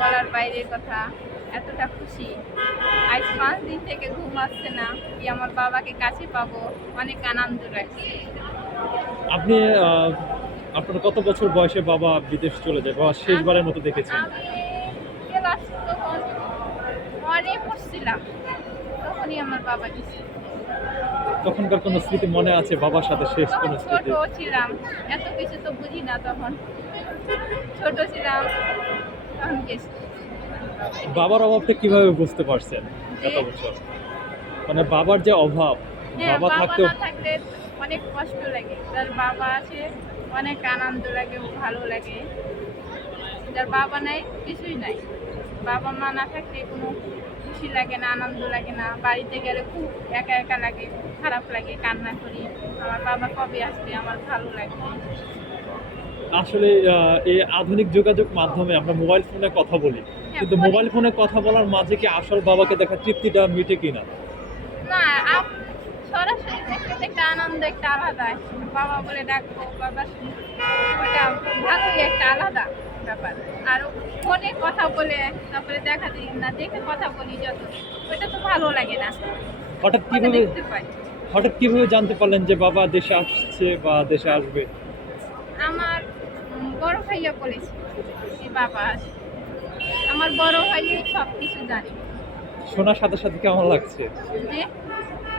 বলার বাইরের কথা এতটা খুশি। আজ পাঁচ দিন থেকে ঘুম আসছে না কি আমার বাবাকে কাছে পাবো? অনেক আনন্দ লাগছে আপনি আপনার কত বছর বয়সে বাবা বিদেশ চলে যায়? বাবা শেষবারের মতো দেখেছেন? অনেক পড়ছিলাম তখনই আমার বাবা গেছে। তখনকার কোনো স্মৃতি মনে আছে বাবার সাথে শেষ কোনো ছোট ছিলাম এত কিছু তো বুঝি না তখন। ছোট ছিলাম বাবার অভাবটা কীভাবে বুঝতে পারছেন এত বছর? মানে বাবার যে অভাব হ্যাঁ বাবা থাকলে অনেক কষ্ট লাগে। তার বাবা আছে অনেক আনন্দ লাগে ভালো লাগে। যার বাবা নাই কিছুই নাই। বাবা মা না থাকলে কোনো খুশি লাগে না আনন্দ লাগে না। বাড়িতে গেলে খুব একা একা লাগে খুব খারাপ লাগে কান্না করি। আমার বাবা কবে আসবে? আমার ভালো লাগবে আসলে এই আধুনিক যোগাযোগ মাধ্যমে আমরা মোবাইল ফোনে কথা বলি। কিন্তু মোবাইল ফোনে কথা বলার মাঝে কি আসল বাবাকে দেখা তৃপ্তিটা মিটে কিনা? না সরাসরি দেখতে দেখতে আনন্দ একটা আলাদা। বাবা বলে ডাকবো বাবা ওটা ভালোই একটা আলাদা ব্যাপার। আর ফোনে কথা বলে তারপরে দেখা দিই না দেখে কথা বলি যত ওটা তো ভালো লাগে না। হঠাৎ কীভাবে হঠাৎ কীভাবে জানতে পারলেন যে বাবা দেশে আসছে বা দেশে আসবে? আমার বড় ভাইয়া বলেছে যে বাবা। আমার বড় ভাইয়াই সব কিছু জানে। শোনার সাথে সাথে কেমন লাগছে?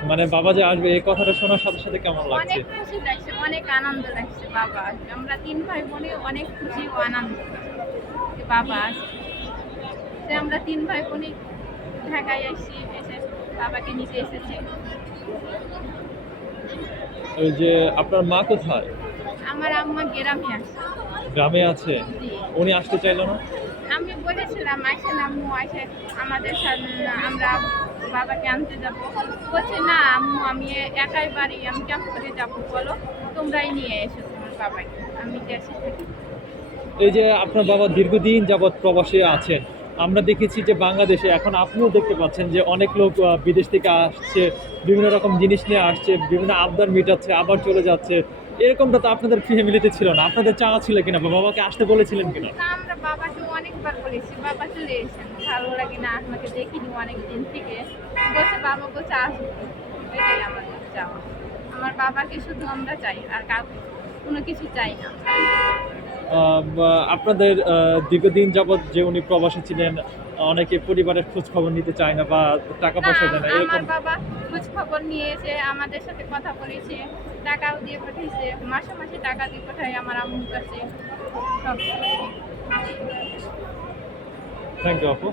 মানে বাবা যে আসবে এই কথাটা শোনার সাথে সাথে কেমন লাগছে? অনেক খুশি লাগছে অনেক আনন্দ লাগছে বাবা। আমরা তিন ভাই বোনে অনেক খুশি ও আনন্দ যে বাবা আসবে। যে আমরা তিন ভাই বোনে ঢাকায় এসেছি এসে বাবাকে নিতে এসেছি। ওই যে আপনার মা কোথায়? আমার আম্মা গ্রামে আসছে গ্রামে আছে? উনি আসতে চাইলো না? আমি বলেছিলাম আসে আম্মু আইসে আমাদের সাথে আমরা বাবাকে আনতে যাব। বলছে না আম্মু আমি একাই বাড়ি আমি কেমন করে যাব বলো? তোমরাই নিয়ে এসো তোমার বাবাকে আমি দেশে থাকি। এই যে আপনার বাবা দীর্ঘদিন যাবৎ প্রবাসে আছেন আমরা দেখেছি যে বাংলাদেশে এখন আপনিও দেখতে পাচ্ছেন যে অনেক লোক বিদেশ থেকে আসছে, বিভিন্ন রকম জিনিস নিয়ে আসছে, বিভিন্ন আবদার মিটাচ্ছে, আবার চলে যাচ্ছে। এরকমটা তো আপনাদের ফ্যামিলিতে ছিল না। আপনাদের চাওয়া ছিল কিনা বা বাবাকে আসতে বলেছিলেন কিনা? আমরা বাবাকে অনেকবার বলেছি। বাবা চলে এসেছেন। ভালো লাগে না আপনাকে দেখিনি থেকে। বলছে, বাবা, বলছে আমাদের আমার বাবাকে শুধু আমরা চাই, আর কোনো কিছু চাই না। আপনাদের দীর্ঘদিন যাবৎ যে উনি প্রবাসী ছিলেন অনেকে পরিবারের খোঁজ খবর নিতে চায় না বা টাকা পয়সা দেয় না এরকম? বাবা খোঁজ খবর নিয়েছে আমাদের সাথে কথা বলেছে টাকাও দিয়ে পাঠিয়েছে মাসে মাসে টাকা দিয়ে পাঠায় আমার আম্মুর কাছে। থ্যাংক ইউ আপু।